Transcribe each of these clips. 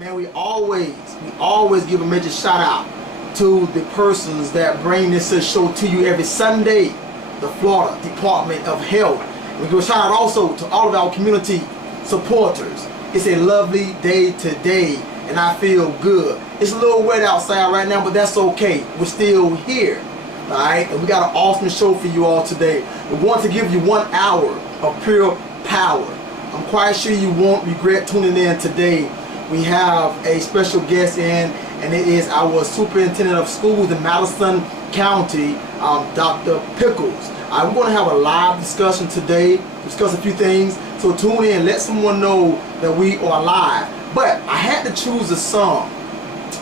Man, we always give a major shout out to the persons that bring this show to you every Sunday, the Florida Department of Health. We give a shout out also to all of our community supporters. It's a lovely day today, and I feel good. It's a little wet outside right now, but that's okay. We're still here, all right? And we got an awesome show for you all today. We're going to give you 1 hour of pure power. I'm quite sure you won't regret tuning in today. We have a special guest in, and it is our Superintendent of Schools in Madison County, Dr. Pickles. We're going to have a live discussion today, discuss a few things. So tune in, let someone know that we are live. But I had to choose a song.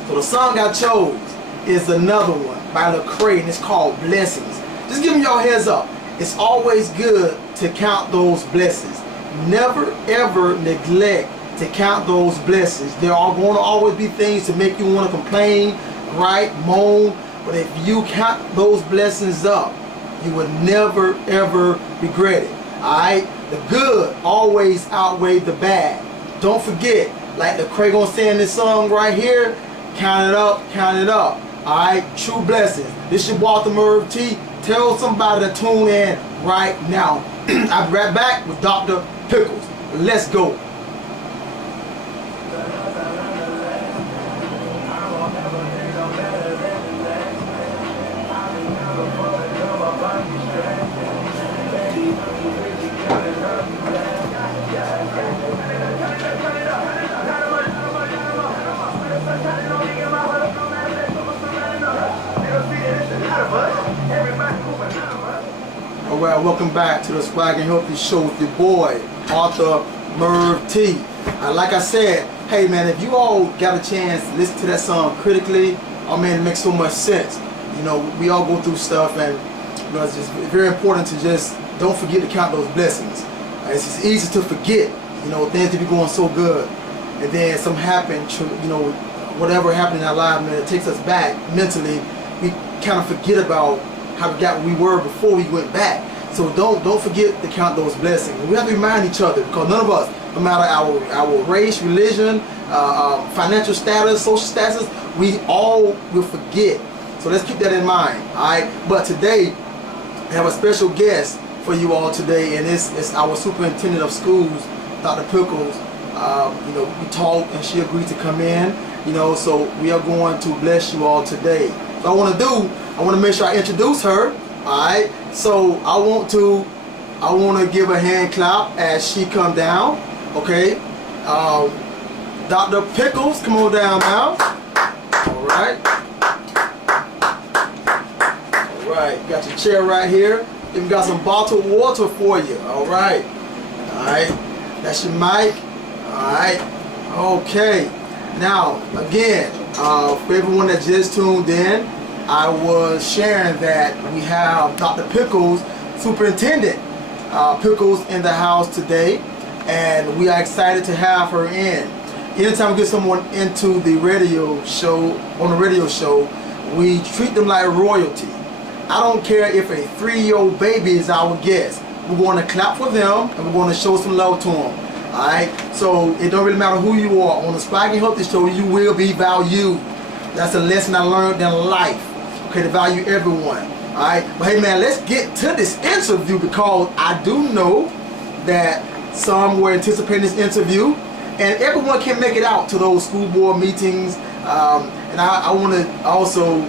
So the song I chose is another one by Lecrae, and it's called Blessings. Just giving y'all a heads up. It's always good to count those blessings. Never ever neglect to count those blessings. There are going to always be things to make you want to complain, gripe, moan. But if you count those blessings up, you will never ever regret it. Alright? The good always outweigh the bad. Don't forget, like Lecrae gonna say in this song right here, count it up, count it up. Alright? True blessings. This is Walter Merv T. Tell somebody to tune in right now. I'll be right back with Dr. Pickles. Let's go. Alright, welcome back to the Swag and Healthy Show with your boy, Arthur Merv T. Like I said, hey man, if you all got a chance to listen to that song critically, oh man, it makes so much sense. You know, we all go through stuff, and you know, it's just very important to just don't forget to count those blessings. It's just easy to forget, you know, things to be going so good, and then something happen, you know, whatever happened in our life, man, it takes us back mentally. We kind of forget about how we got where we were before we went back. So don't forget to count those blessings. We have to remind each other, because none of us, no matter our race, religion, financial status, social status, we all will forget. So let's keep that in mind. Alright? But today, I have a special guest for you all today, and it's our Superintendent of Schools, Dr. Pickles. You know, we talked and she agreed to come in. You know, so we are going to bless you all today. So I want to make sure I introduce her. Alright, so I want to give a hand clap as she come down. Okay, Dr. Pickles, come on down now. Alright, got your chair right here. Then we got some bottled water for you. Alright, that's your mic. Alright, okay. Now again, for everyone that just tuned in, I was sharing that we have Dr. Pickles, Superintendent Pickles, in the house today, and we are excited to have her in. Anytime we get someone into the radio show, we treat them like royalty. I don't care if a 3-year-old baby is our guest. We're going to clap for them, and we're going to show some love to them. Alright? So it don't really matter who you are. On the Swag and Healthy Show, you will be valued. That's a lesson I learned in life. Okay, to value everyone. Alright, but hey man, let's get to this interview, because I do know that some were anticipating this interview, and everyone can make it out to those school board meetings. And I want to also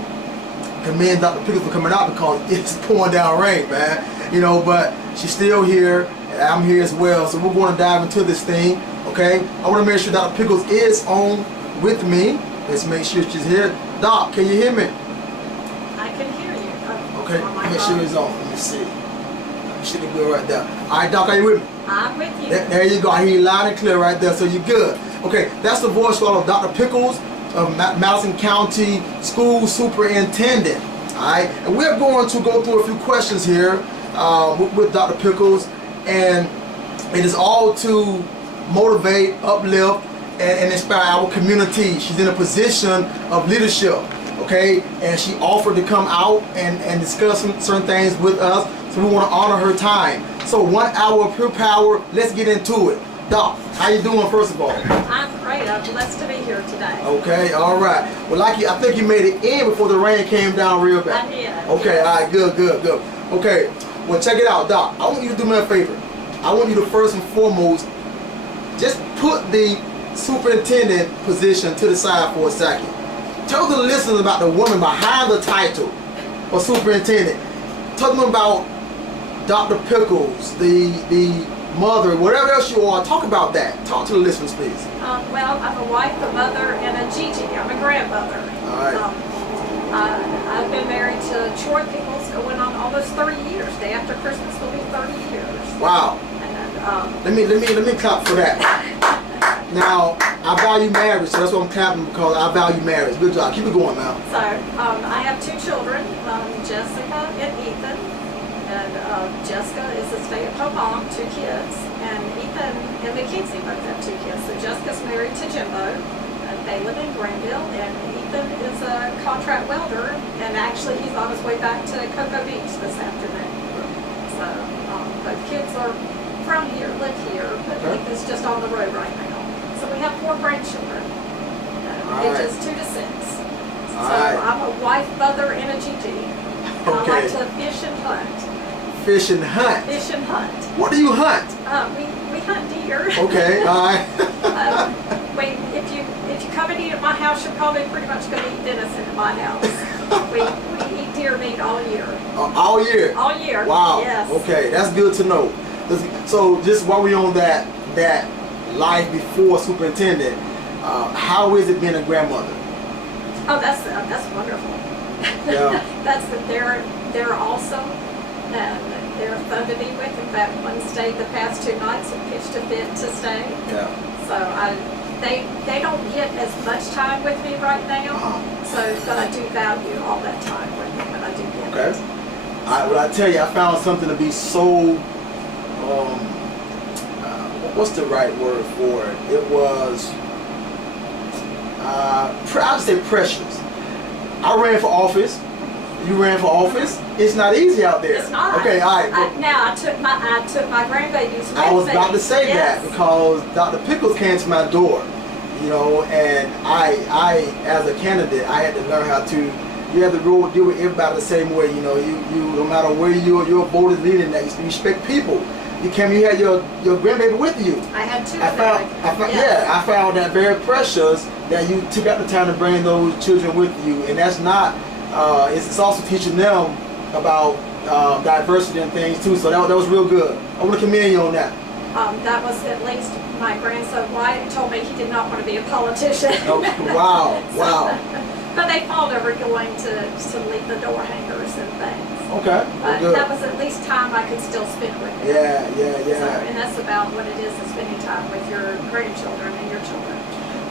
commend Dr. Pickles for coming out, because it's pouring down rain, man. You know, but she's still here, and I'm here as well. So we're going to dive into this thing. Okay, I want to make sure Dr. Pickles is on with me. Let's make sure she's here. Doc, can you hear me? Okay, make sure it's on. Let me see. You should be good right there. Alright, Doc, are you with me? I'm with you. There you go. I hear you loud and clear right there, so you're good. Okay, that's the voice of Dr. Pickles of Madison County School Superintendent. Alright, and we're going to go through a few questions here with Dr. Pickles, and it is all to motivate, uplift, and inspire our community. She's in a position of leadership. Okay, and she offered to come out and discuss certain things with us, so we want to honor her time. So 1 hour of pure power, let's get into it. Doc, how you doing first of all? I'm great. I'm blessed to be here today. Okay, all right. Well, I think you made it in before the rain came down real bad. I did. Okay, yes. all right, good. Okay, well, check it out, Doc. I want you to do me a favor. I want you to first and foremost just put the superintendent position to the side for a second. Tell the listeners about the woman behind the title of superintendent. Tell them about Dr. Pickles, the mother, whatever else you are. Talk about that. Talk to the listeners, please. Well, I'm a wife, a mother, and a Gigi. I'm a grandmother. All right. I've been married to Troy Pickles going on almost 30 years. Day after Christmas will be 30 years. Wow. And Let me clap for that. Now, I value marriage, so that's why I'm clapping, because I value marriage. Good job. Keep it going, man. So, I have 2 children, Jessica and Ethan. And Jessica is a stay-at-home mom, 2 kids. And Ethan and Mackenzie both have 2 kids. So Jessica's married to Jimbo. They live in Greenville. And Ethan is a contract welder. And actually, he's on his way back to Cocoa Beach this afternoon. So, both kids are from here, live here, but Ethan's just on the road right now. So we have 4 grandchildren, ages 2 to 6. So I'm a wife, mother, and a GG. And I like to fish and hunt. Fish and hunt? Fish and hunt. What do you hunt? We hunt deer. Okay, all right. If you come and eat at my house, you're probably pretty much going to eat venison at my house. We eat deer meat all year. All year? All year. Wow. Yes. Okay, that's good to know. So just while we're on that life before superintendent, how is it being a grandmother? Oh, that's wonderful. Yeah. They're awesome, and they're fun to be with. In fact, one stayed the past 2 nights and pitched a fit to stay. Yeah. So they don't get as much time with me right now. But I do value all that time with them when I do get it. Okay. Well, I tell you, I found something to be so. What's the right word for it? It was. I'll just say precious. I ran for office. You ran for office. It's not easy out there. It's not. Okay, all right. I took my grandbabies with me. I was about to say yes. that because Dr. Pickles came to my door, and I as a candidate, I had to learn how to. You have to deal with everybody the same way. You no matter where you're a voted leader, that you respect people. You had your grandbaby with you. I had 2 I found that very precious that you took out the time to bring those children with you, and that's not. It's also teaching them about diversity and things too. So that was real good. I want to commend you on that. That was at least my grandson Wyatt told me he did not want to be a politician. Oh, wow, wow. But they fought over going to leave the door hangers and things. Okay. But good. that was at least time I could still spend with them. Yeah. So, and that's about what it is spending time with your grandchildren and your children.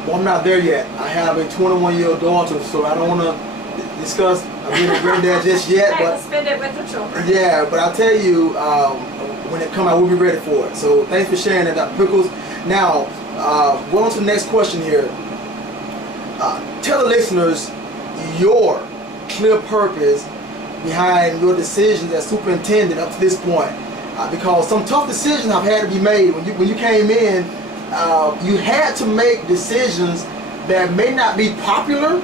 Well, I'm not there yet. I have a 21-year-old daughter, so I don't want to discuss being a granddad just yet. Hey, but we'll spend it with the children. Yeah, but I'll tell you, when it comes out, we'll be ready for it. So thanks for sharing that, Dr. Pickles. Now, going on to the next question here. Tell the listeners your clear purpose behind your decisions as superintendent up to this point, because some tough decisions have had to be made. When you came in, you had to make decisions that may not be popular,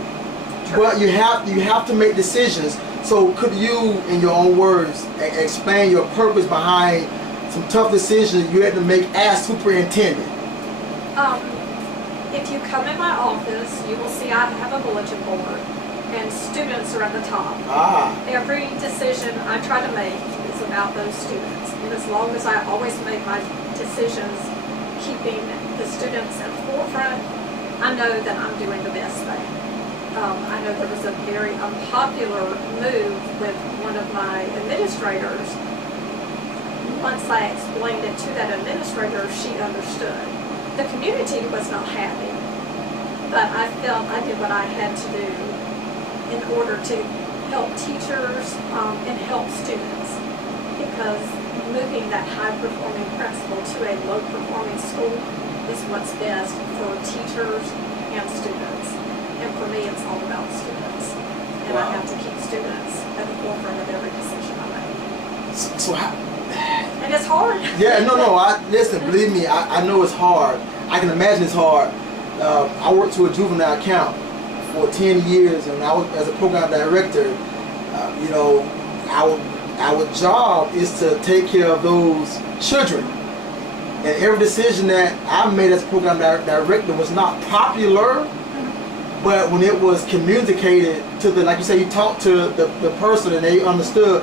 but you have to make decisions. So could you, in your own words, explain your purpose behind some tough decisions you had to make as superintendent? If you come in my office, you will see I have a bulletin board, and students are at the top. Every decision I try to make is about those students. And as long as I always make my decisions keeping the students at the forefront, I know that I'm doing the best thing. I know there was a very unpopular move with one of my administrators. Once I explained it to that administrator, she understood. The community was not happy, but I felt I did what I had to do in order to help teachers and help students, because moving that high-performing principal to a low-performing school is what's best for teachers and students. And for me, it's all about students. And I have to keep students at the forefront of every decision I make. So And it's hard. Yeah, no. Listen, believe me, I know it's hard. I can imagine it's hard. I worked to a juvenile camp for 10 years, and I was as a program director. You know, our job is to take care of those children. And every decision that I made as a program director was not popular, but when it was communicated to the, like you say, you talked to the person and they understood,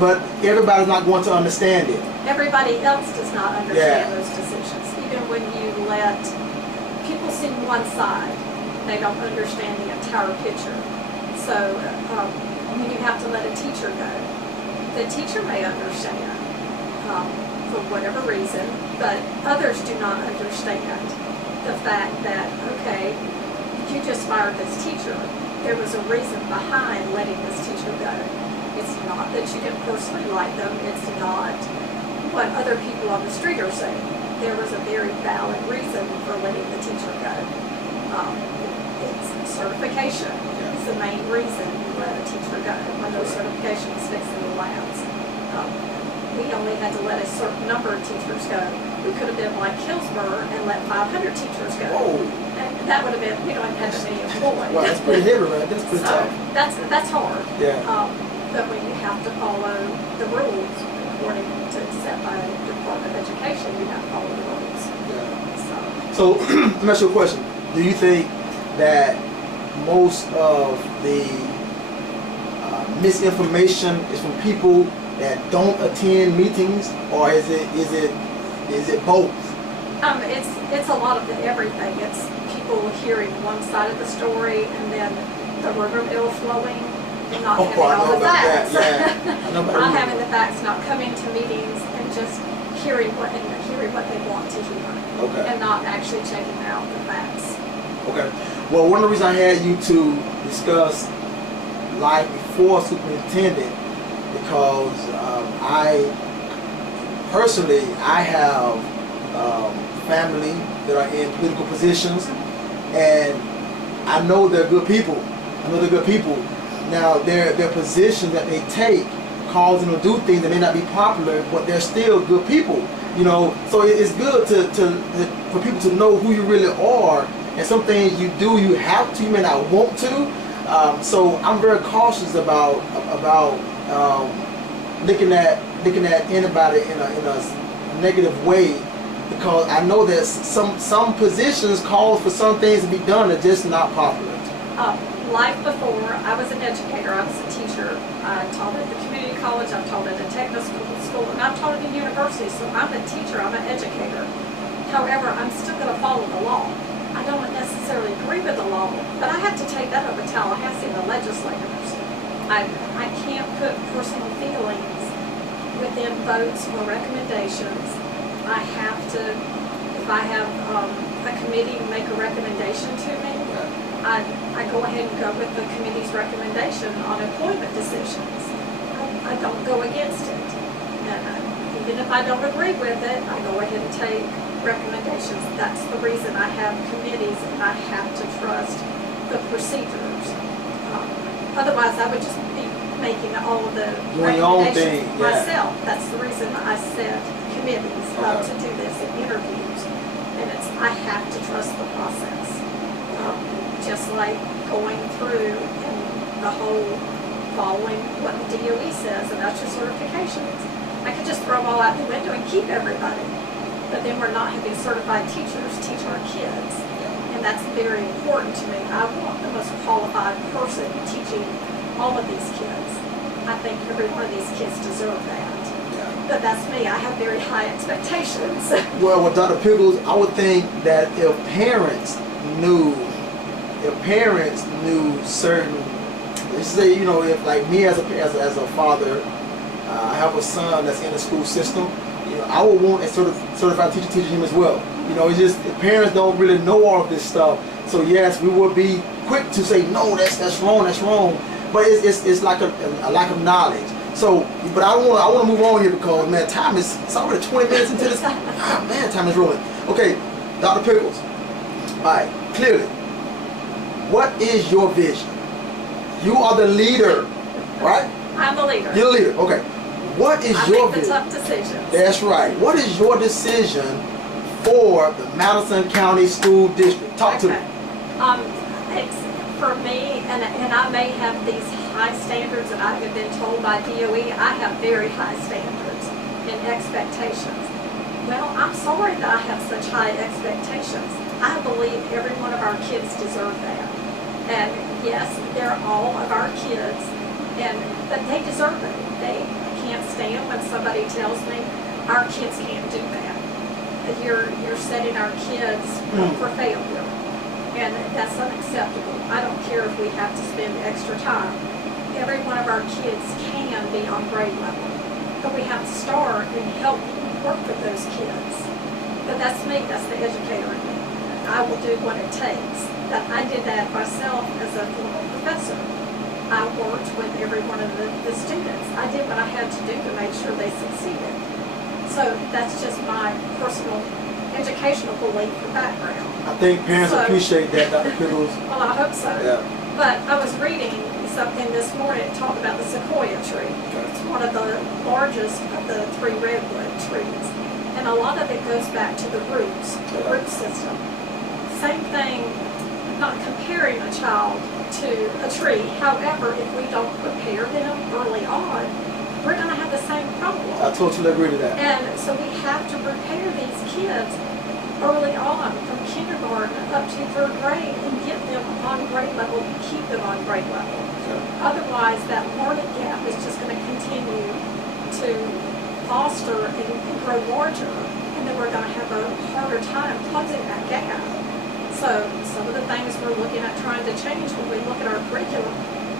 but everybody's not going to understand it. Everybody else does not understand those decisions. Even when you let people see one side, they don't understand the entire picture. So when you have to let a teacher go, the teacher may understand for whatever reason, but others do not understand the fact that, okay, you just fired this teacher. There was a reason behind letting this teacher go. It's not that you didn't personally like them. It's not what other people on the street are saying. There was a very valid reason for letting the teacher go. It's certification. It's the main reason you let a teacher go when those certifications fix in the labs. We only had to let a certain number of teachers go. We could have been like Hillsborough and let 500 teachers go. Whoa. And that would have been, we don't have that many employees. Well, that's pretty heavy, right? That's pretty tough. That's hard. Yeah. But when you have to follow the rules according to set by the Department of Education, you have to follow the rules. Yeah. So let me ask you a question. Do you think that most of the misinformation is from people that don't attend meetings, or is it both? It's a lot of everything. It's people hearing one side of the story and then the rumor mill flowing and not having all the facts. Not having the facts, not coming to meetings and just hearing what they want to hear. Okay. And not actually checking out the facts. Okay. Well, one of the reasons I had you to discuss life before superintendent, because I have family that are in political positions, and I know they're good people. Now, their positions that they take cause them to do things that may not be popular, but they're still good people. You know, so it's good for people to know who you really are. And some things you do, you have to, you may not want to. So I'm very cautious about looking at anybody in a negative way, because I know that some positions call for some things to be done that are just not popular. Life before, I was an educator, I was a teacher. I taught at the community college, I've taught at a technical school, and I've taught at a university, so I'm a teacher, I'm an educator. However, I'm still going to follow the law. I don't necessarily agree with the law, but I have to take that up with Tallahassee and the legislators. I can't put personal feelings within votes or recommendations. I have to, if I have a committee make a recommendation to me, I go ahead and go with the committee's recommendation on employment decisions. I don't go against it. And even if I don't agree with it, I go ahead and take recommendations. That's the reason I have committees, and I have to trust the procedures. Otherwise, I would just be making all of the recommendations myself. That's the reason I set committees to do this in interviews. And I have to trust the process. Just like going through and the whole following what the DOE says about your certifications. I could just throw them all out the window and keep everybody. But then we're not having certified teachers teach our kids. And that's very important to me. I want the most qualified person teaching all of these kids. I think every one of these kids deserve that. But that's me. I have very high expectations. Well, with Dr. Pickles, I would think that if parents knew certain, let's say, you know, if like me as a father, I have a son that's in the school system, you know, I would want a certified teacher teaching him as well. You know, it's just the parents don't really know all of this stuff. So yes, we will be quick to say no, that's wrong. But it's like a lack of knowledge. So, but I want to move on here because man, it's already 20 minutes into this. Ah, man, time is rolling. Okay, Dr. Pickles. All right, clearly, what is your vision? You are the leader, right? I'm the leader. You're the leader. Okay. What is I your make the vision? tough decisions. That's right. What is your decision for the Madison County School District? Talk to me. It's for me, and I may have these high standards that I have been told by DOE. I have very high standards and expectations. Well, I'm sorry that I have such high expectations. I believe every one of our kids deserve that. And yes, they're all of our kids, but they deserve it. I can't stand when somebody tells me our kids can't do that. You're setting our kids up for failure, and that's unacceptable. I don't care if we have to spend extra time. Every one of our kids can be on grade level, but we have to start and help work with those kids. But that's me, that's the educator in me. I will do what it takes. But I did that myself as a former professor. I worked with every one of the students. I did what I had to do to make sure they succeeded. So that's just my personal educational belief and background. I think parents appreciate that, Dr. Pickles. Well, I hope so. Yeah. But I was reading something this morning that talked about the sequoia tree. It's one of the largest of the 3 redwood trees. And a lot of it goes back to the roots, the root system. Same thing, not comparing a child to a tree. However, if we don't prepare them early on, we're going to have the same problem. I totally agree to that. And so we have to prepare these kids early on, from kindergarten up to 3rd grade, and get them on grade level, keep them on grade level. Okay. Otherwise, that learning gap is just going to continue to foster and grow larger, and then we're going to have a harder time closing that gap. So some of the things we're looking at trying to change when we look at our curriculum,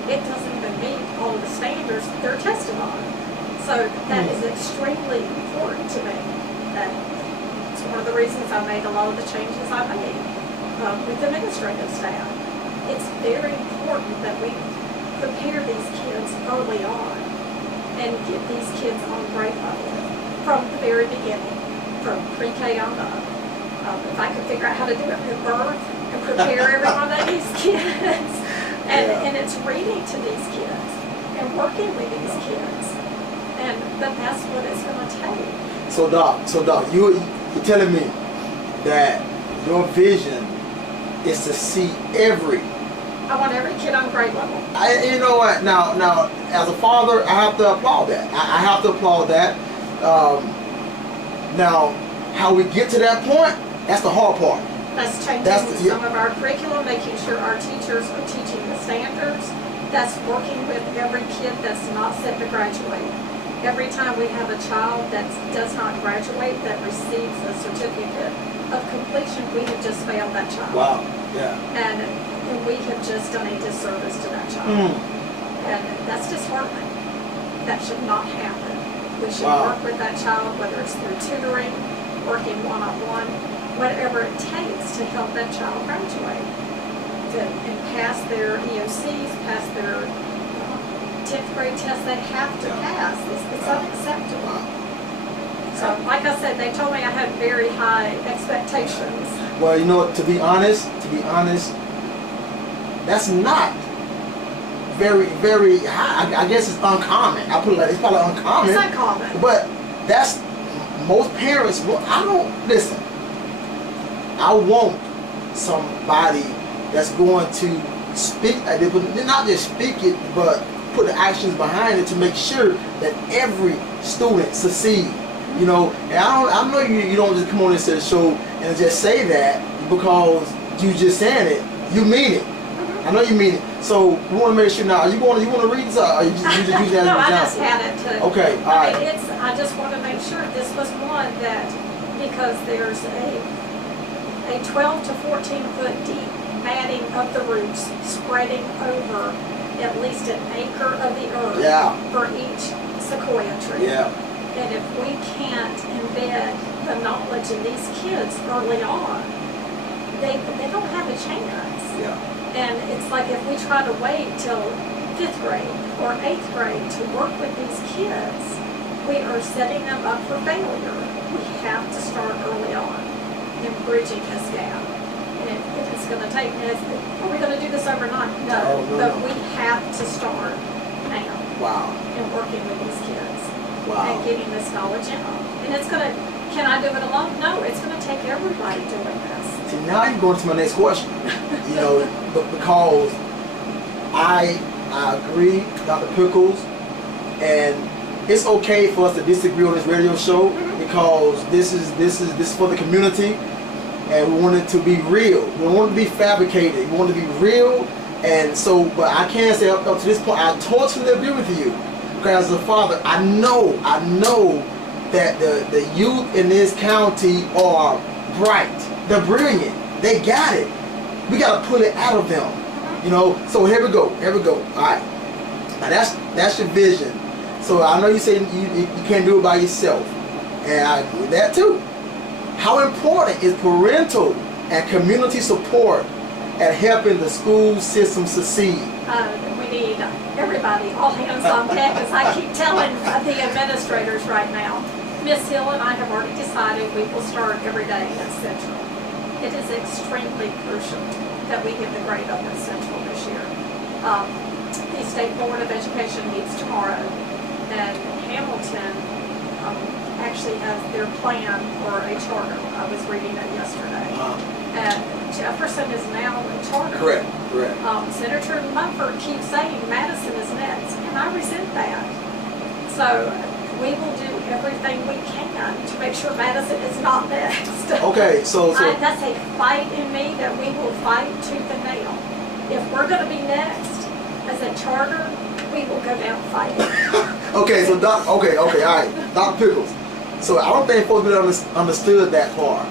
it doesn't even meet all of the standards they're tested on. So that is extremely important to me. That it's one of the reasons I made a lot of the changes I made with the administrative staff. It's very important that we prepare these kids early on and get these kids on grade level from the very beginning, from pre-K on up. If I could figure out how to do it at birth and prepare every one of these kids, and it's reading to these kids and working with these kids, but that's what it's going to take. So Doc, you're telling me that your vision is to see I want every kid on grade level. You know what? Now, as a father, I have to applaud that. I have to applaud that. Now, how we get to that point, that's the hard part. That's changing some of our curriculum, making sure our teachers are teaching the standards. That's working with every kid that's not set to graduate. Every time we have a child that does not graduate, that receives a certificate of completion, we have just failed that child. Wow, yeah. And we have just done a disservice to that child. And that's disheartening. That should not happen. We should work with that child, whether it's through tutoring, working one-on-one, whatever it takes to help that child graduate and pass their EOCs, pass their 10th grade tests they have to pass. It's unacceptable. So, like I said, they told me I had very high expectations. Well, you know, to be honest, that's not very high. I guess it's uncommon. I put it like, it's probably uncommon. It's uncommon. But that's, most parents, listen, I want somebody that's going to speak, not just speak it, but put the actions behind it to make sure that every student succeeds. You know, and I know you don't just come on into the show and just say that because you just saying it. You mean it. I know you mean it. So we want to make sure now. You want to read this, or you just use that as an No, example? I just had it to. Okay, all right. I just want to make sure this was one that, because there's a 12 to 14 foot deep matting of the roots spreading over at least an acre of the earth for each sequoia tree. Yeah. And if we can't embed the knowledge in these kids early on, they don't have a chance. Yeah. And it's like if we try to wait till 5th grade or 8th grade to work with these kids, we are setting them up for failure. We have to start early on in bridging this gap. And if it's going to take, are we going to do this overnight? No. But we have to start now. Wow. In working with these kids. Wow. and getting this knowledge out. And it's going to, can I do it alone? No, it's going to take everybody doing this. See, now you're going to my next question. You know, but because I agree, Dr. Pickles, and it's okay for us to disagree on this radio show because this is for the community, and we want it to be real. We don't want it to be fabricated. We want it to be real. And so, but I can say up to this point, I totally agree with you. Because as a father, I know that the youth in this county are bright. They're brilliant. They got it. We got to pull it out of them. You know. So here we go. All right. Now that's your vision. So I know you say you can't do it by yourself, and I agree with that too. How important is parental and community support at helping the school system succeed? We need everybody, all hands on deck, as I keep telling the administrators right now. Miss Hill and I have already decided we will start every day at Central. It is extremely crucial that we get the grade up at Central this year. The State Board of Education meets tomorrow, and Hamilton actually has their plan for a charter. I was reading it yesterday. And Jefferson is now a charter. Correct. Senator Mumford keeps saying Madison is next, and I resent that. So we will do everything we can to make sure Madison is not next. Okay, so that's a fight in me that we will fight tooth and nail. If we're going to be next as a charter, we will go down fighting. okay, so all right, Dr. Pickles. So I don't think folks really understood that part.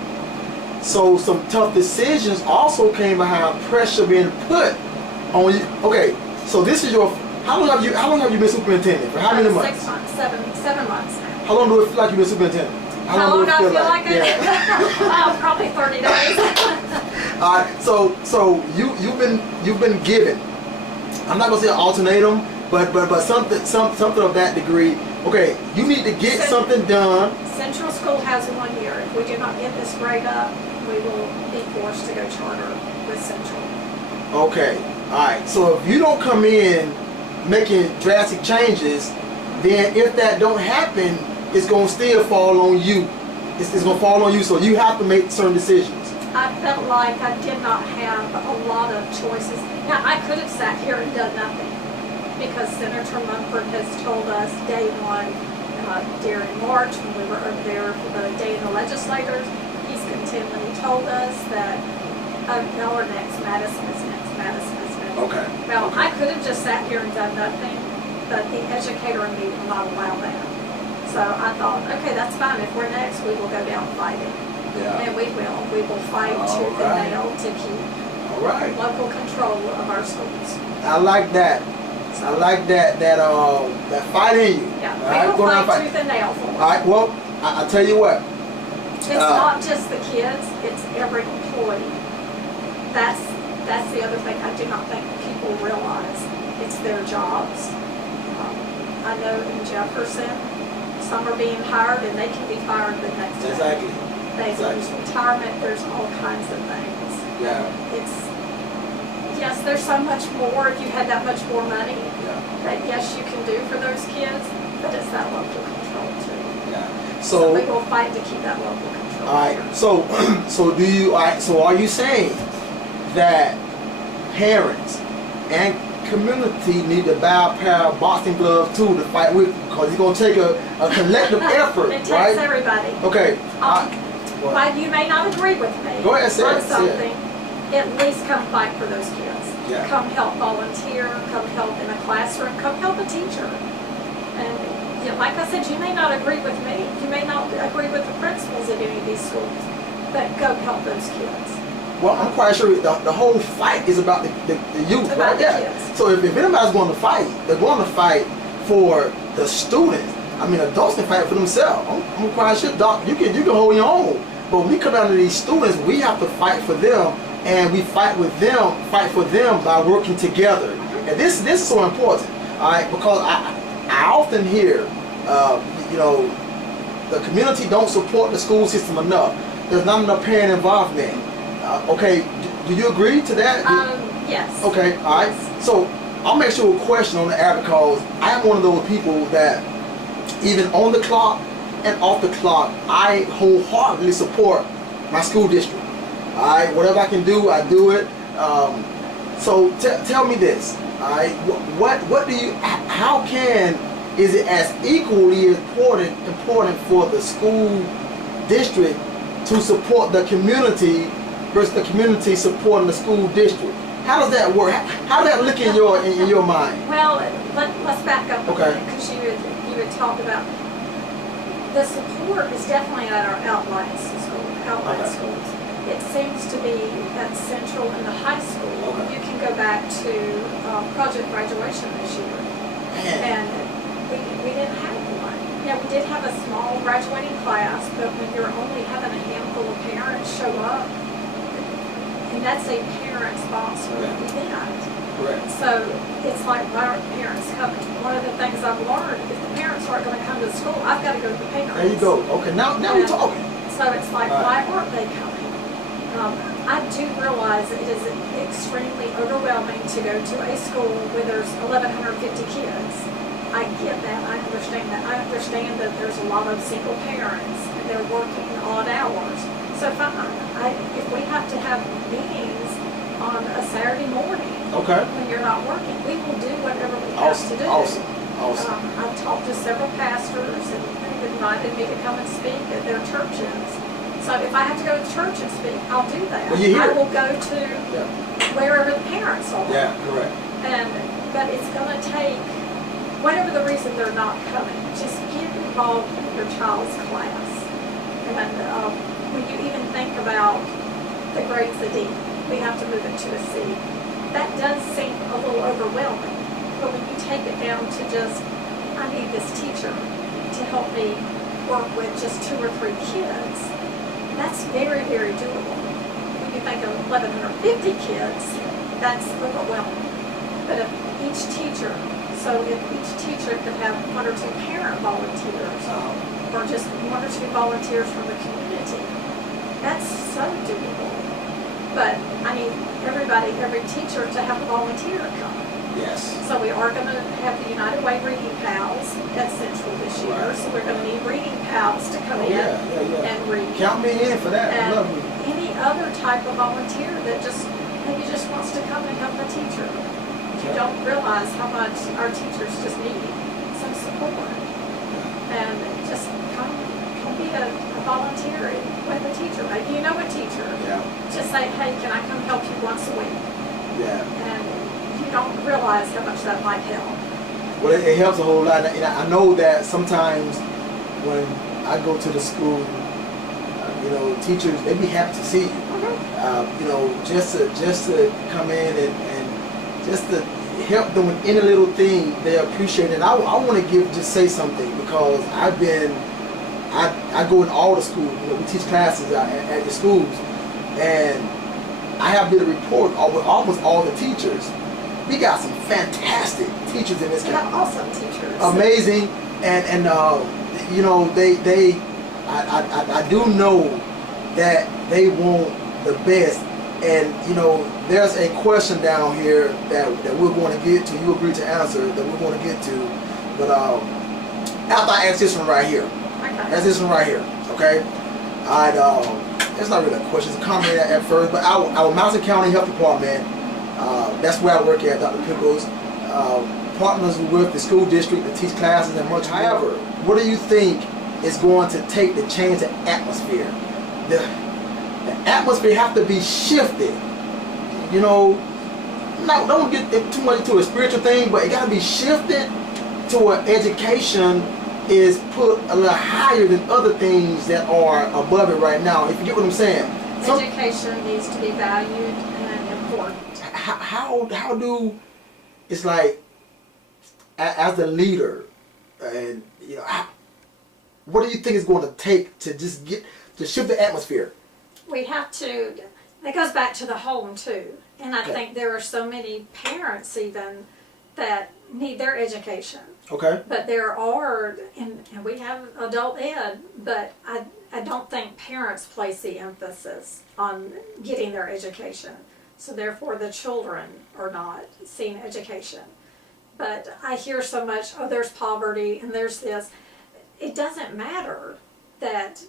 So some tough decisions also came behind pressure being put on you. Okay, so this is your. How long have you been superintendent? For how many months? 6 months, 7 months now. How long do it feel like you've been superintendent? How long do I feel like it? Yeah. Probably 30 days. All right, so you've been given. I'm not gonna say an ultimatum, but something of that degree. Okay, you need to get something done. Central School has 1 year. If we do not get this grade up, we will be forced to go charter with Central. Okay, all right. So if you don't come in making drastic changes, then if that don't happen, it's gonna still fall on you. It's gonna fall on you. So you have to make certain decisions. I felt like I did not have a lot of choices. Now I could have sat here and done nothing, because Senator Mumford has told us day one, during March when we were over there for the Day of the Legislators, he's continually told us that y'all are next, Madison is next, Madison is next. Okay. Well, I could have just sat here and done nothing, but the educator in me will not allow that. So I thought, okay, that's fine. If we're next, we will go down fighting. Yeah. And we will. We will fight tooth and nail to keep local control of our schools. I like that. I like that fight in you. Yeah, right, we will fight tooth and nail for it. All right, well, I tell you what. It's not just the kids, it's every employee. That's the other thing I do not think people realize. It's their jobs. I know in Jefferson, some are being hired and they can be fired the next day. Exactly. There's retirement, there's all kinds of things. Yeah. Yes, there's so much more. If you had that much more money, that yes, you can do for those kids, but it's that local control too. Yeah. So we will fight to keep that local control. All right. So are you saying that parents and community need to buy a pair of boxing gloves too to fight with, because it's gonna take a collective effort, It takes right? everybody. Okay. While you may not agree with me Go ahead, on something, at least come fight for those kids. Yeah. Come help volunteer, come help in a classroom, come help a teacher. And like I said, you may not agree with me, you may not agree with the principals at any of these schools, but go help those kids. Well, I'm quite sure the whole fight is about the youth, About right? the Yeah. kids. So if anybody's going to fight, they're going to fight for the students. I mean, adults can fight for themselves. I'm quite sure, Doc, you can hold your own. But when we come down to these students, we have to fight for them, and we fight for them by working together. And this is so important, all right? Because I often hear, the community don't support the school system enough. There's not enough parent involvement. Okay, do you agree to that? Yes. Okay, all right. Yes. So I'll make sure a question on the air, because I am one of those people that even on the clock and off the clock, I wholeheartedly support my school district. All right, whatever I can do, I do it. So tell me this. All right, what do you? How is it as equally important for the school district to support the community versus the community supporting the school district? How does that work? How does that look in your mind? Well, let's back up a Okay. minute, because you had talked about the support is definitely at our outlying Okay. schools. It seems to be at Central and the high school. Okay. You can go back to project graduation this year, Man. and we didn't have one. Yeah, we did have a small graduating class, but when you're only having a handful of parents show up, and that's a parent-sponsored event. Correct. So it's like, why aren't parents coming? One of the things I've learned, if the parents aren't going to come to school, I've got to go to the parents. There you go. Okay, now we're talking. So it's like, All why right. aren't they coming? I do realize it is extremely overwhelming to go to a school where there's 1,150 kids. I get that. I understand that. I understand that there's a lot of single parents and they're working odd hours. So fine. If we have to have meetings on a Saturday morning, Okay. when you're not working, we will do whatever we have to do. Awesome. I've talked to several pastors and they've invited me to come and speak at their churches. So if I have to go to church and speak, I'll do that. Well, you hear I it. will go to wherever the parents are. Yeah, correct. But it's going to take, whatever the reason they're not coming, just get involved in your child's class. And when you even think about the grades of D, we have to move it to a C. That does seem a little overwhelming. But when you take it down to just, I need this teacher to help me work with just 2 or 3 kids, that's very, very doable. When you think of 1,150 kids, that's overwhelming. But if each teacher could have 1 or 2 parent volunteers, or just 1 or 2 volunteers from the community, that's so doable. But I need every teacher to have a volunteer come. Yes. So we are going to have the United Way Reading Pals at Central this year. Right. So we're going to need reading pals to come in and read. Count me in for that. I And love you. any other type of volunteer that maybe just wants to come and help a teacher. You don't realize how much our teachers just need some support. And just come be a volunteer with a teacher. Maybe you know a teacher. Yeah. Just say, hey, can I come help you once a week? Yeah. And you don't realize how much that might help. Well, it helps a whole lot. And I know that sometimes when I go to the school, teachers, they'd be happy to see you. Just to come in and just to help them with any little thing, they appreciate it. And I want to say something, because I go in all the schools. We teach classes at the schools, and I have did a report with almost all the teachers. We got some fantastic teachers in this We county. have awesome teachers. Amazing, and I do know that they want the best. And there's a question down here that we're going to get to. You agreed to answer that we're going to get to, but after I ask this one right here. Okay. That's this one right here, okay? It's not really a question, it's a comment at first, but our Madison County Health Department, that's where I work at, Dr. Pickles, partners with the school district to teach classes and much. However, what do you think is going to take to change the atmosphere? The atmosphere have to be shifted. Don't get too much into a spiritual thing, but it got to be shifted to where education is put a little higher than other things that are above it right now. If you get what I'm saying. Education needs to be valued and important. How do, it's like, as the leader, and what do you think is going to take to just shift the atmosphere? We have to, it goes back to the home too. And I think there are so many parents even that need their education. Okay. But there are, and we have adult ed, but I don't think parents place the emphasis on getting their education. So therefore the children are not seeing education. But I hear so much, oh, there's poverty and there's this. it doesn't matter that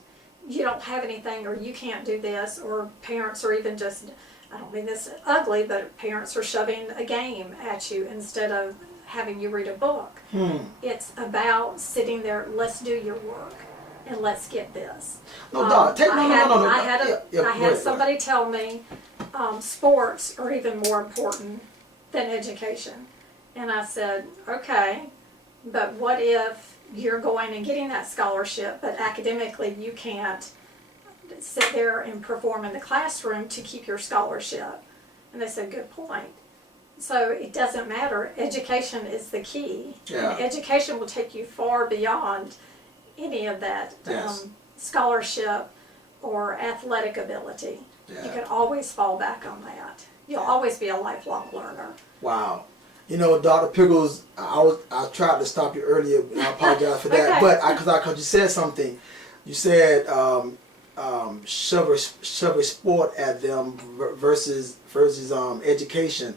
you don't have anything or you can't do this, or parents are even just, I don't mean this ugly, but parents are shoving a game at you instead of having you read a book. It's about sitting there, let's do your work and let's get this. I had somebody tell me sports are even more important than education. And I said, okay, but what if you're going and getting that scholarship, but academically you can't sit there and perform in the classroom to keep your scholarship? And they said, good point. So it doesn't matter. Education is the key. Yeah. And education will take you far beyond any of that scholarship or athletic ability. Yeah. You can always fall back on that. You'll always be a lifelong learner. Wow. You know, Dr. Pickles, I tried to stop you earlier, and I apologize for that. Okay. But because you said something, you said shove a sport at them versus education.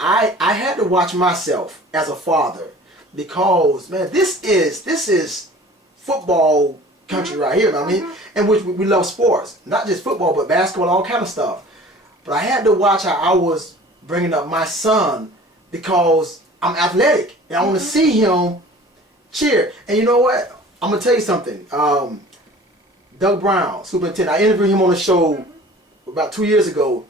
I had to watch myself as a father, because man, this is football country right here. I mean, and which we love sports, not just football, but basketball, all kind of stuff. But I had to watch how I was bringing up my son, because I'm athletic and I want to see him cheer. And you know what? I'm gonna tell you something. Doug Brown, superintendent, I interviewed him on the show about 2 years ago,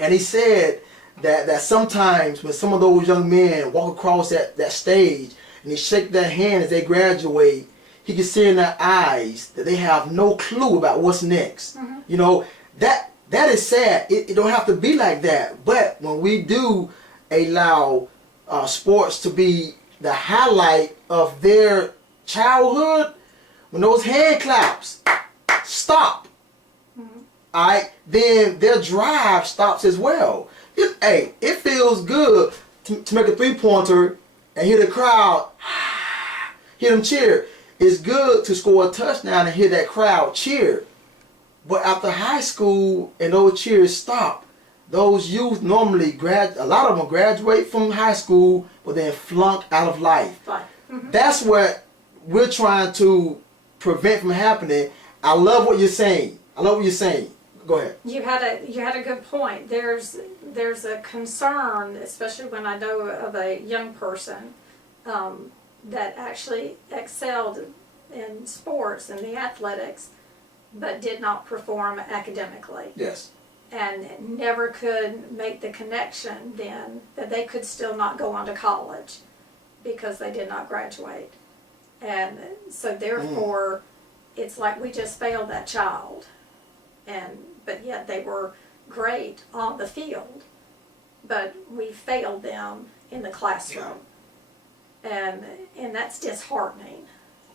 and he said that sometimes when some of those young men walk across that stage and they shake their hand as they graduate, he can see in their eyes that they have no clue about what's next. You know, that is sad. It don't have to be like that. But when we do allow sports to be the highlight of their childhood, when those hand claps stop, all right, then their drive stops as well. It feels good to make a three-pointer and hear the crowd, hear them cheer. It's good to score a touchdown and hear that crowd cheer. But after high school and those cheers stop, those youth normally a lot of them graduate from high school, but then flunk out of life. That's what we're trying to prevent from happening. I love what you're saying. Go ahead. You had a good point. There's a concern, especially when I know of a young person that actually excelled in sports and the athletics, but did not perform academically. Yes. And never could make the connection then that they could still not go on to college because they did not graduate. And so therefore, it's like we just failed that child. But yet they were great on the field, but we failed them in the classroom. And that's disheartening.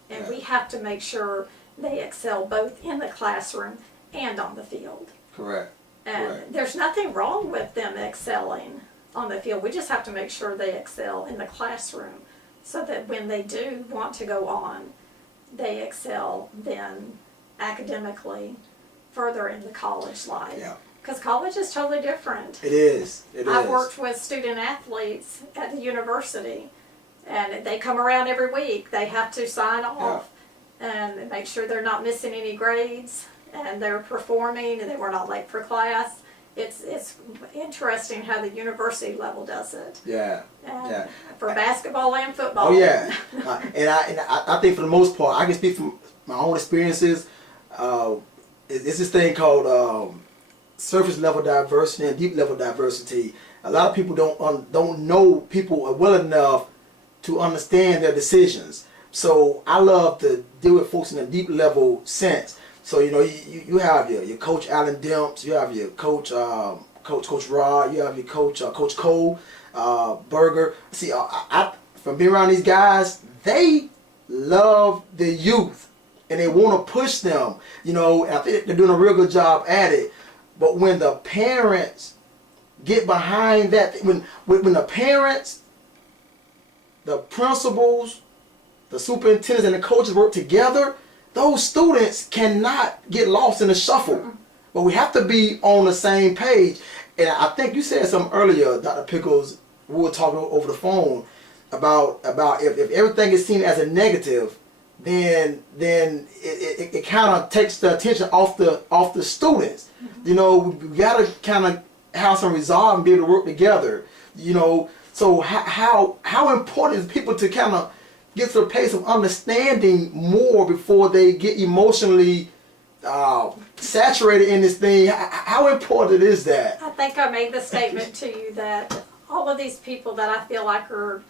And we have to make sure they excel both in the classroom and on the field. Correct. And there's nothing wrong with them excelling on the field. We just have to make sure they excel in the classroom, so that when they do want to go on, they excel then academically further in the college life. Yeah. Because college is totally different. It is. I've worked with student athletes at the university, and they come around every week. They have to sign off and make sure they're not missing any grades, and they're performing, and they were not late for class. It's interesting how the university level does it. For basketball and football. Oh yeah. And I think for the most part, I can speak from my own experiences. It's this thing called surface level diversity and deep level diversity. A lot of people don't know people well enough to understand their decisions. So I love to deal with folks in a deep level sense. So you know, you have your coach Alan Demps, you have your coach Coach Rod, you have your coach Coach Cole Berger. See, from being around these guys, they love the youth and they want to push them. You know, and I think they're doing a real good job at it. But when the parents get behind that, when the parents, the principals, the superintendents, and the coaches work together, those students cannot get lost in the shuffle. But we have to be on the same page. And I think you said something earlier, Dr. Pickles, we were talking over the phone about if everything is seen as a negative, then it kind of takes the attention off the students. You know, we gotta kind of have some resolve and be able to work together. You know, so how important is people to kind of get to the place of understanding more before they get emotionally saturated in this thing? How important is that? I think I made the statement to you that all of these people that I feel like are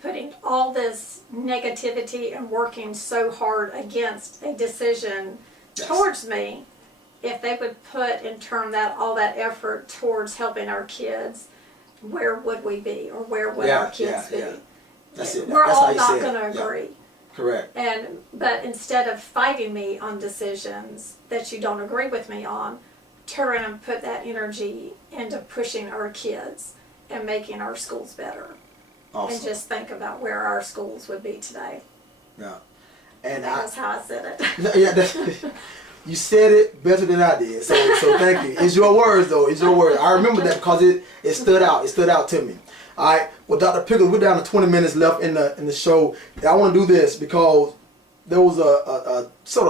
putting all this negativity and working so hard against a decision towards me, if they would put and turn all that effort towards helping our kids, where would we be, or where would our kids be? That's it. We're That's all not going to agree. Yeah. Correct. But instead of fighting me on decisions that you don't agree with me on, turn and put that energy into pushing our kids and making our schools better. Awesome. And just think about where our schools would be today. Yeah. And that was how I said it. Yeah, you said it better than I did. So thank you. It's your words though. It's your words. I remember that because it stood out. It stood out to me. All right. Well, Dr. Pickles, we're down to 20 minutes left in the show. I want to do this because there was a sort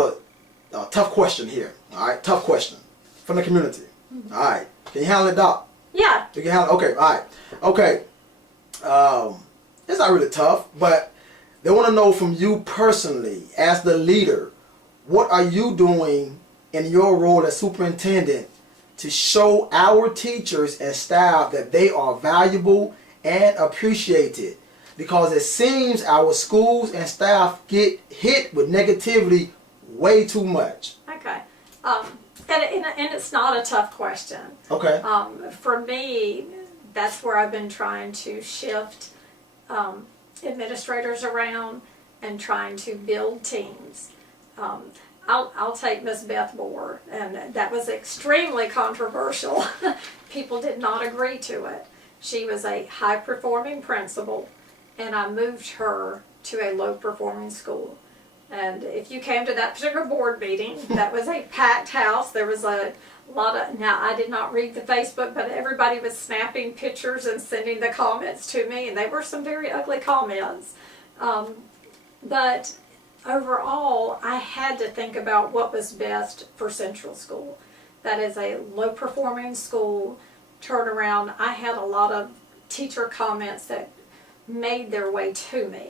of tough question here. All right. Tough question from the community. Mm-hmm. All right. Can you handle it, Doc? Yeah. You can handle it? Okay. All right. Okay. It's not really tough, but they want to know from you personally, as the leader, what are you doing in your role as superintendent to show our teachers and staff that they are valuable and appreciated? Because it seems our schools and staff get hit with negativity way too much. Okay. And it's not a tough question. Okay. For me, that's where I've been trying to shift administrators around and trying to build teams. I'll take Miss Beth Moore, and that was extremely controversial. People did not agree to it. She was a high-performing principal, and I moved her to a low-performing school. And if you came to that particular board meeting, that was a packed house. There was a lot of, now I did not read the Facebook, but everybody was snapping pictures and sending the comments to me, and they were some very ugly comments. But overall, I had to think about what was best for Central School. That is a low-performing school. Turnaround, I had a lot of teacher comments that made their way to me.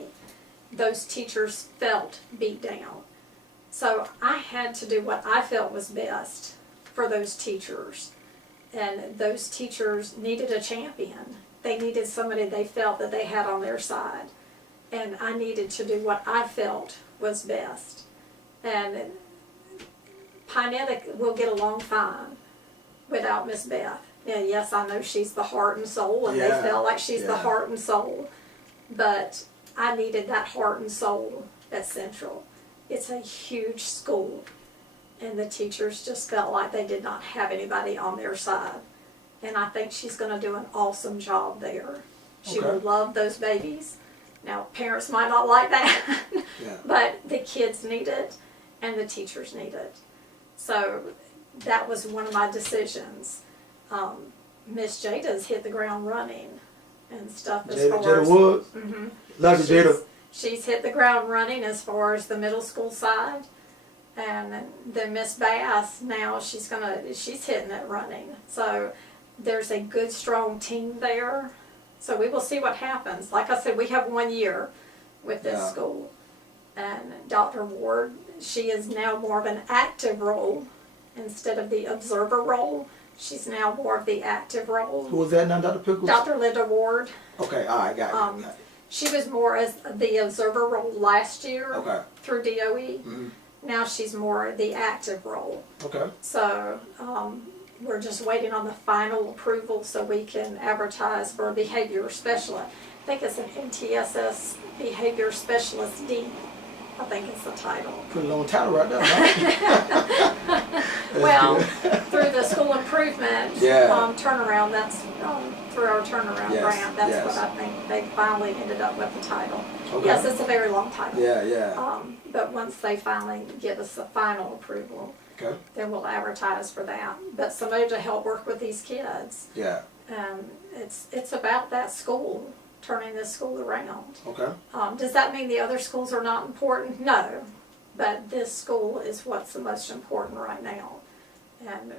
Those teachers felt beat down. So I had to do what I felt was best for those teachers. And those teachers needed a champion. They needed somebody they felt that they had on their side. And I needed to do what I felt was best. And Pinetta will get along fine without Miss Beth. And yes, I know she's the heart and soul, and they felt like she's the heart and soul. But I needed that heart and soul at Central. It's a huge school, and the teachers just felt like they did not have anybody on their side. And I think she's going to do an awesome job there. She will love those babies. Now, parents might not like that, but the kids need it, and the teachers need it. So that was one of my decisions. Miss Jada's hit the ground running and stuff as far as... Jada Woods? Mm-hmm. Love you, Jada. She's hit the ground running as far as the middle school side. And then Miss Bass, now she's hitting it running. So there's a good, strong team there. So we will see what happens. Like I said, we have 1 year with this school. And Dr. Ward, she is now more of an active role instead of the observer role. She's now more of the active role. Who was that now, Dr. Pickles? Dr. Linda Ward. Okay, all right, got it. She was more as the observer role last year through DOE. Mm-hmm. Now she's more the active role. Okay. So we're just waiting on the final approval so we can advertise for a behavior specialist. I think it's an MTSS behavior specialist D. I think it's the title. Pretty long title right there, huh? Well, through the school improvement turnaround, that's through our turnaround grant, that's what I think they finally ended up with the title. Okay. Yes, it's a very long title. But once they finally give us the final approval, then we'll advertise for that. But somebody to help work with these kids. Yeah. It's about that school turning this school around. Okay. Does that mean the other schools are not important? No, but this school is what's the most important right now. And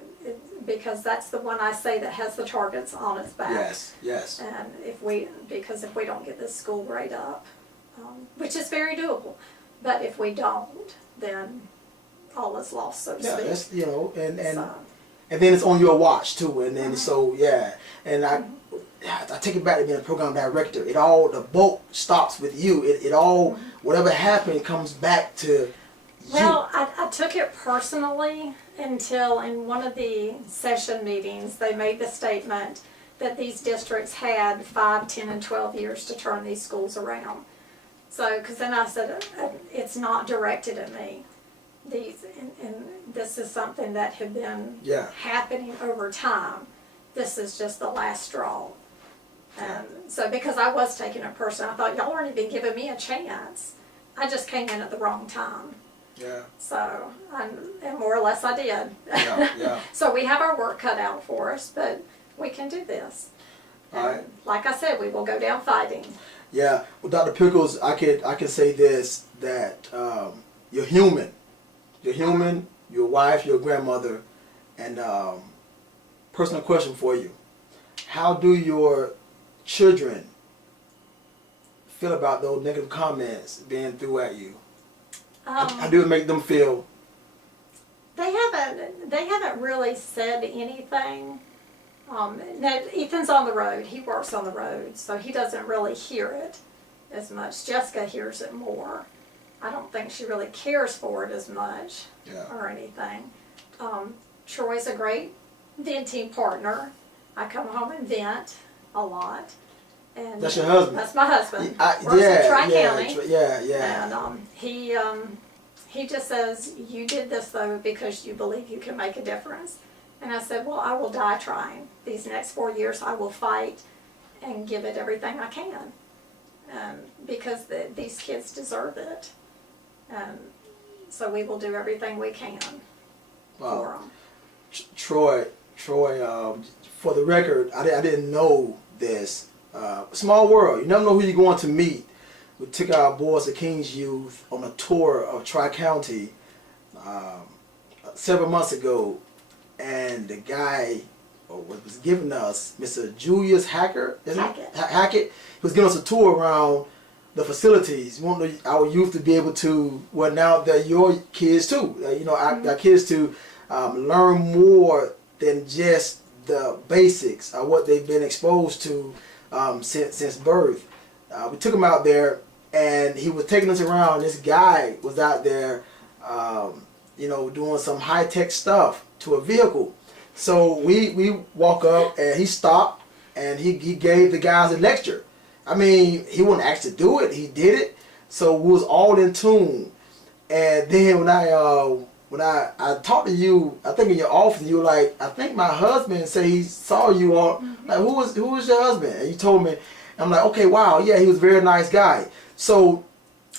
because that's the one I say that has the targets on its back. Yes, yes. And if we don't get this school grade up, which is very doable, but if we don't, then all is lost, so to speak. That's, you know, and So, and then it's on your watch too, and then so yeah, and I take it back to being a program director. It all, the boat stops with you. It all, whatever happened comes back to you. well, I took it personally until in one of the session meetings they made the statement that these districts had 5, 10, and 12 years to turn these schools around. So, because then I said, it's not directed at me. And this is something that had been happening over time. This is just the last straw. So, because I was taking it personally, I thought, y'all aren't even giving me a chance. I just came in at the wrong time. Yeah. So, and more or less I did. Yeah. So we have our work cut out for us, but we can do this. Right. Like I said, we will go down fighting. Yeah. Well, Dr. Pickles, I can say this, that you're human. You're human, your wife, your grandmother, and personal question for you. How do your children feel about those negative comments being threw at you? How do it make them feel? They haven't really said anything. Now, Ethan's on the road. He works on the road, so he doesn't really hear it as much. Jessica hears it more. I don't think she really cares for it as much or anything. Troy's a great venting partner. I come home and vent a lot. And that's your husband? That's my husband. Works in Tri-County. Yeah. And he just says, you did this though because you believe you can make a difference. And I said, well, I will die trying. These next 4 years I will fight and give it everything I can. Because these kids deserve it. So we will do everything we can for them. Troy, for the record, I didn't know this. Small world. You never know who you're going to meet. We took our boys, the King's Youth, on a tour of Tri-County several months ago, and the guy was giving us, Mr. Julius Hackett, he was giving us a tour around the facilities. We want our youth to be able to, well, now they're your kids too. Our kids to learn more than just the basics of what they've been exposed to since birth. We took him out there, and he was taking us around. This guy was out there, doing some high-tech stuff to a vehicle. So we walk up, and he stopped, and he gave the guys a lecture. I mean, he wasn't asked to do it. He did it. So we was all in tune. And then when I talked to you, I think in your office, you were like, I think my husband said he saw you on, like, who was your husband? And you told me. I'm like, okay, wow, yeah, he was a very nice guy. So,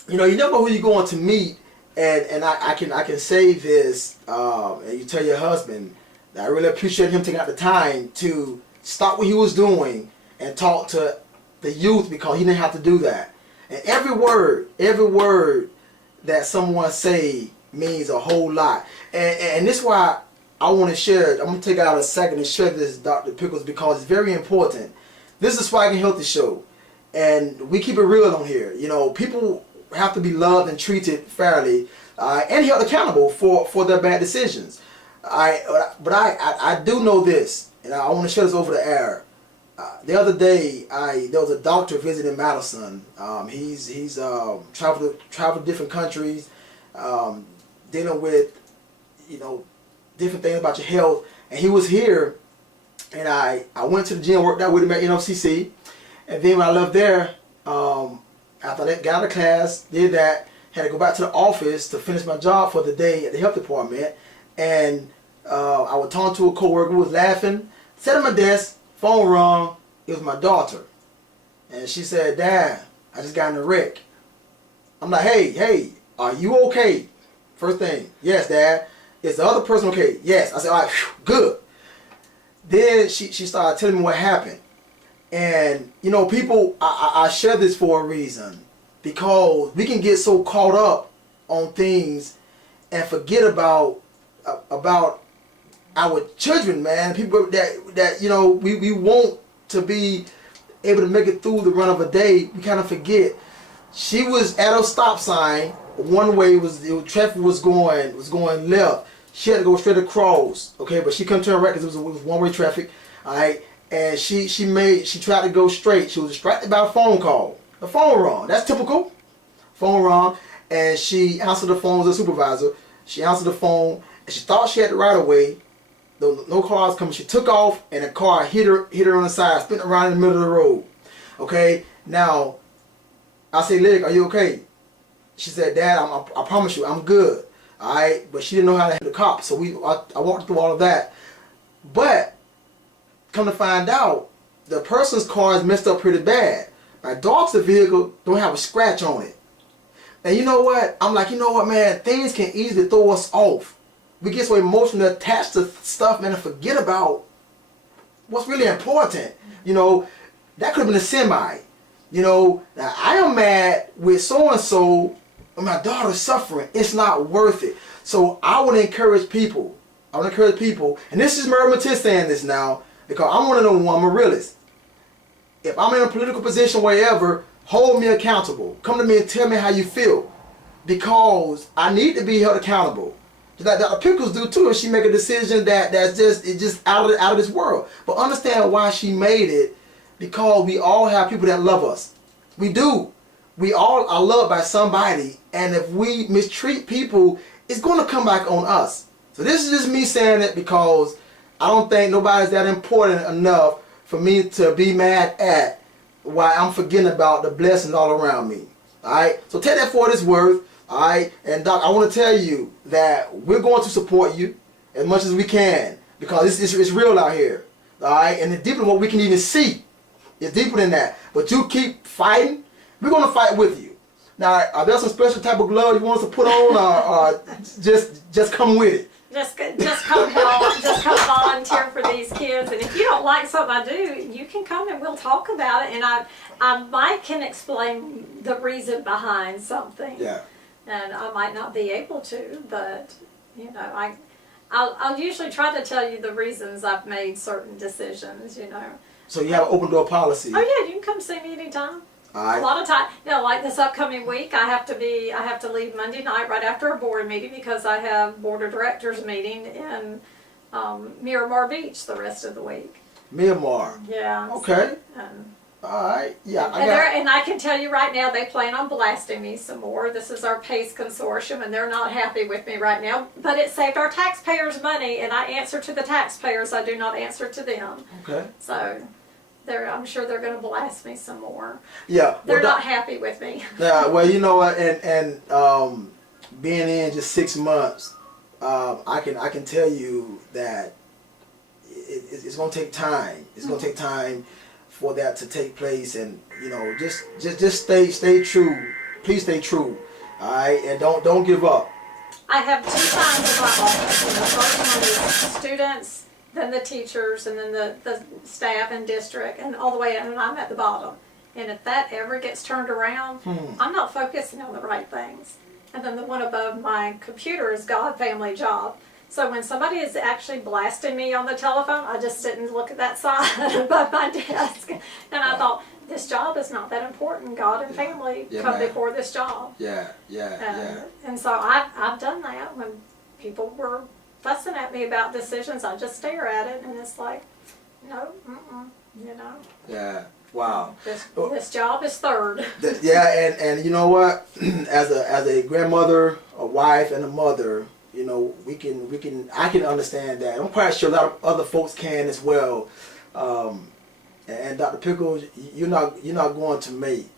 you never know who you're going to meet. And I can say this, and you tell your husband that I really appreciate him taking out the time to stop what he was doing and talk to the youth, because he didn't have to do that. And every word that someone say means a whole lot. And this is why I want to share it. I'm going to take out a second and share this, Dr. Pickles, because it's very important. This is Swag and Healthy Show, and we keep it real on here. People have to be loved and treated fairly, and held accountable for their bad decisions. But I do know this, and I want to share this over the air. The other day, there was a doctor visiting Madison. He's traveled to different countries, dealing with different things about your health. And he was here, and I went to the gym, worked out with him at NOCC, and then when I left there, after I got out of class, did that, had to go back to the office to finish my job for the day at the health department, and I was talking to a coworker who was laughing, sat at my desk. Phone rung. It was my daughter, and she said, "Dad, I just got in a wreck." I'm like, "Hey, are you okay?" First thing, "Yes, Dad." "Is the other person okay?" "Yes." I said, "All right, good." Then she started telling me what happened, And you know, people, I share this for a reason, because we can get so caught up on things and forget about our children, man. People that you know we want to be able to make it through the run of a day. We kind of forget. She was at a stop sign. One way traffic was going left. She had to go straight across. Okay, but she couldn't turn right because it was one way traffic. All right, and she tried to go straight. She was distracted by a phone call. The phone rang. That's typical. Phone rang, and she answered the phone as a supervisor. She answered the phone, and she thought she had the right of way. No cars coming. She took off, and the car hit her on the side, spin around in the middle of the road. Okay, now I say, "Leg, are you okay?" She said, "Dad, I promise you, I'm good." All right, but she didn't know how to handle the cops, so I walked through all of that. But come to find out, the person's car is messed up pretty bad. My dog's vehicle don't have a scratch on it. And you know what? I'm like, you know what, man? Things can easily throw us off. We get so emotionally attached to stuff, man, and forget about what's really important. You know, that could have been a semi. You know, now I am mad with so-and-so, and my daughter's suffering. It's not worth it. So I would encourage people. And this is Mary Matisse saying this now, because I'm one of them, I'm a realist. If I'm in a political position wherever, hold me accountable. Come to me and tell me how you feel. Because I need to be held accountable. Just like Dr. Pickles do too, if she make a decision that's just out of this world. But understand why she made it, because we all have people that love us. We do. We all are loved by somebody, and if we mistreat people, it's going to come back on us. So this is just me saying it, because I don't think nobody's that important enough for me to be mad at why I'm forgetting about the blessings all around me. Alright? So take that for what it's worth. Alright? And Doc, I want to tell you that we're going to support you as much as we can, because it's real out here. Alright? And it's deeper than what we can even see. It's deeper than that. But you keep fighting. We're going to fight with you. Now, are there some special type of gloves you want us to put on, or just come with it? Just come help. Just come volunteer for these kids. And if you don't like something I do, you can come and we'll talk about it. And I might can explain the reason behind something. Yeah. And I might not be able to, but you know, I'll usually try to tell you the reasons I've made certain decisions. You know. So you have an open door policy. Oh yeah, you can come see me anytime. Right. A lot of time, you know, like this upcoming week, I have to leave Monday night right after a board meeting, because I have board of directors meeting in Miramar Beach the rest of the week. Miramar. Yeah. Okay. All right. Yeah. And I can tell you right now, they plan on blasting me some more. This is our PACE consortium, and they're not happy with me right now. But it saved our taxpayers money, and I answer to the taxpayers. I do not answer to them. Okay. So. I'm sure they're going to blast me some more. Yeah. They're not happy with me. Yeah, well, you know what, and being in just 6 months, I can tell you that it's going to take time. It's going to take time for that to take place, and you know, just stay true. Please stay true. All right, and don't give up. I have 2 signs in my office, and the first one is students, then the teachers, and then the staff and district, and all the way, and I'm at the bottom. And if that ever gets turned around, I'm not focusing on the right things. And then the one above my computer is God, family, job. So when somebody is actually blasting me on the telephone, I just sit and look at that sign above my desk. And I thought, this job is not that important. God and family come before this job. Yeah. And so I've done that when people were fussing at me about decisions. I just stare at it, and it's like, no, you know. Yeah. Wow. This job is third. Yeah, and you know what? as a grandmother, a wife, and a mother, you know, I can understand that. I'm quite sure a lot of other folks can as well. And Dr. Pickles, you're not going to make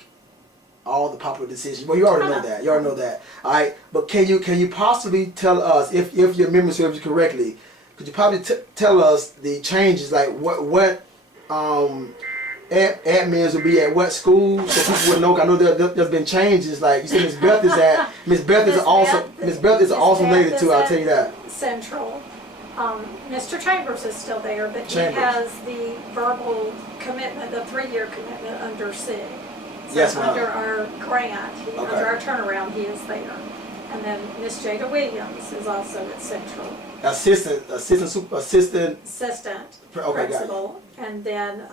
all the popular decisions. Well, you already know that. All right. But can you possibly tell us, if your memory serves you correctly, could you probably tell us the changes, like what admins will be at what school, so people would know? I know there's been changes. Like you said, Miss Beth is an awesome lady too. I'll tell you that. Central. Mr. Chambers is still there, but Chambers. he has the verbal commitment, the 3-year commitment under SIG. So Yes, ma'am. under our grant, Okay. under our turnaround, he is there. And then Miss Jada Williams is also at Central. Assistant. Assistant Okay, got it. principal. And then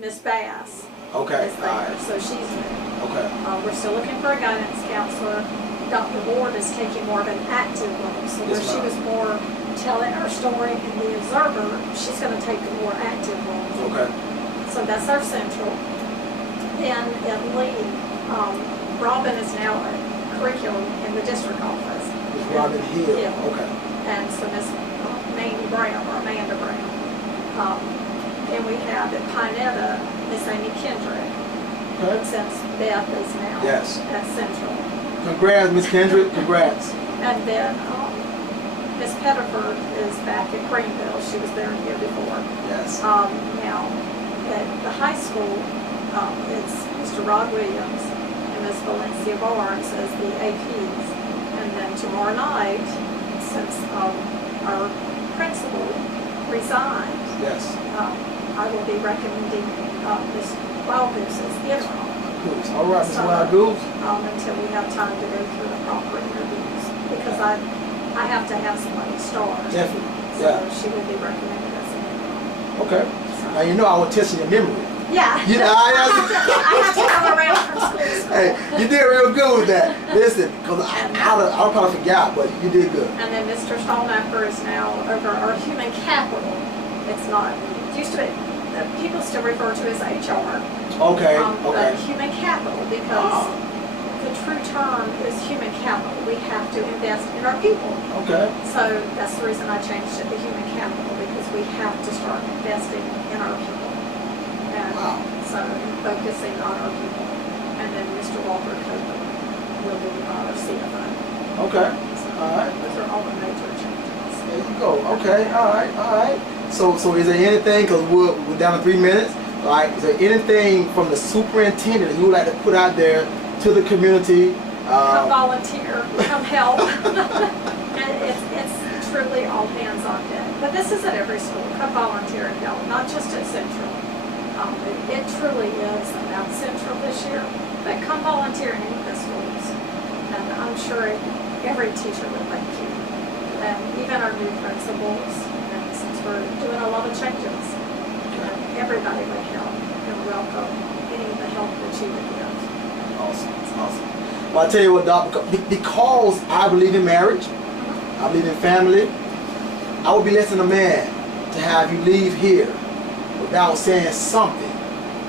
Miss Bass Okay, is all there, right. so she's there. Okay. We're still looking for a guidance counselor. Dr. Ward is taking more of an active role, so where Yes, she ma'am. was more telling our story in the observer, she's going to take a more active role. Okay. So that's our Central. Then at Lee, Robin is now at curriculum in the district office. It's Robin Hill. Yeah. Okay. And so Miss Mandy Brown, or Amanda Brown. Then we have at Pinetta, Miss Amy Kendrick, Okay. since Beth is now Yes. at Central. Congrats, Miss Kendrick. Congrats. And then Miss Pettiford is back at Greenville. She was there a year before. Yes. Now, at the high school, it's Mr. Rod Williams and Miss Valencia Barnes as the APs. And then tomorrow night, since our principal resigned, Yes. I will be recommending Miss Wildgoose as interim. All right, Miss Wild Goose. Until we have time to go through the proper interviews, because I have to have somebody start. Definitely. So Yeah. she will be recommended as an interim. Okay. Now you know I was testing your memory. Yeah. You know, I have to go around from school to school. Hey, you did real good with that. Listen, because I probably forgot, but you did good. And then Mr. Stallnacker is now over our human capital. It's not, it used to be, people still refer to as HR. Okay. But Okay. human capital, because the true term is human capital. We have to invest in our people. Okay. So that's the reason I changed it to human capital, because we have to start investing in our people. And Wow. so focusing on our people. And then Mr. Walter Copeland will be our CFO. Okay. So All right. those are all the major changes. There you go. Okay. All right. All right. So is there anything, because we're down to 3 minutes, like, is there anything from the superintendent that you would like to put out there to the community? Come volunteer, come help. And it's truly all hands on deck. But this is at every school. Come volunteer and help, not just at Central. It truly is about Central this year. But come volunteer in any of the schools. And I'm sure every teacher would thank you. And even our new principals, and since we're doing a lot of changes, everybody would help and welcome any of the help that you would give. Awesome. Awesome. Well, I tell you what, Doc, because I believe in marriage, I believe in family, I would be less than a man to have you leave here without saying something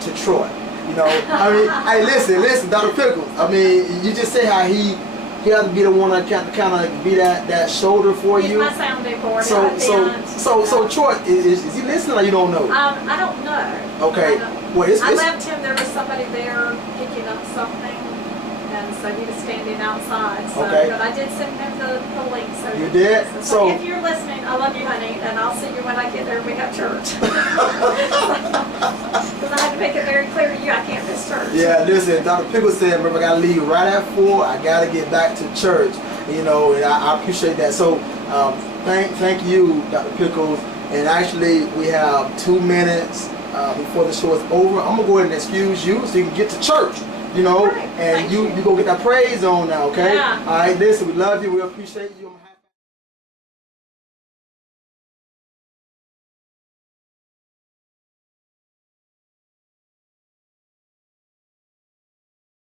to Troy. You know, I mean, hey, listen, Dr. Pickles. I mean, you just say how he has to be the one that kind of be that shoulder for He's you. my sounding board. So Troy, is he listening or you don't know? I don't know. Okay. Well, I left him. There was somebody there picking up something, and so he was standing outside. So, Okay. but I did send him the link. So You did? So So- if you're listening, I love you, honey, and I'll see you when I get there. We have church. Because I had to make it very clear to you, I can't miss church. Yeah, listen, Dr. Pickles said, remember, I gotta leave right at 4. I gotta get back to church. You know, and I appreciate that. So, thank you, Dr. Pickles. And actually, we have 2 minutes before the show is over. I'm gonna go ahead and excuse you so you can get to church. You know, All right. and Thank you go get that praise on now, okay? Yeah. All right, listen, we love you. We appreciate you.